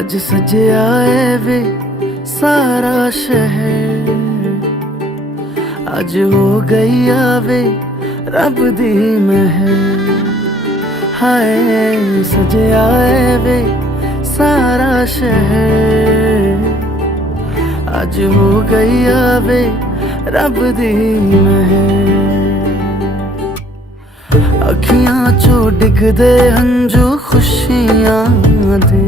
अज सजया है वे सारा शहर, अज हो गई आवे रब दी महर। हाय सजया है वे सारा शहर, अज हो गई आवे रब दी महर। अखियां चो डिगदे हंजू खुशियां दे,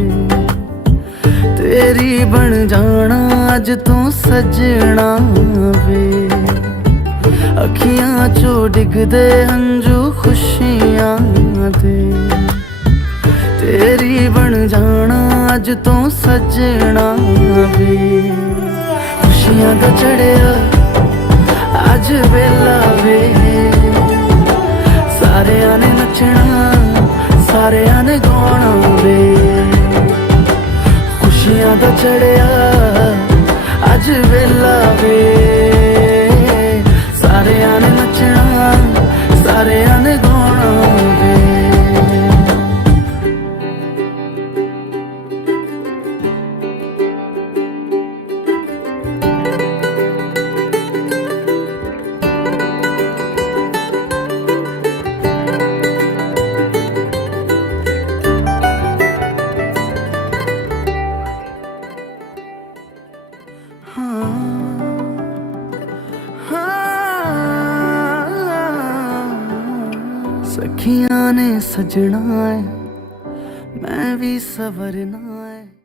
तेरी बन जाना अज तू सजना वे। अखियां चो डिगदे हंजू खुशियां दे, तेरी बन जाना अज तू सजना वे। खुशियां दा चढ़िया अज वेला वे, सारेयां ने नचना सारेयां ने गाना वे। खुशियां दा चढ़िया अज वेला वे, सारेयां ने नचना सारेयां ने गाना वे। सखियां ने सजना है, मैं भी सवरना है।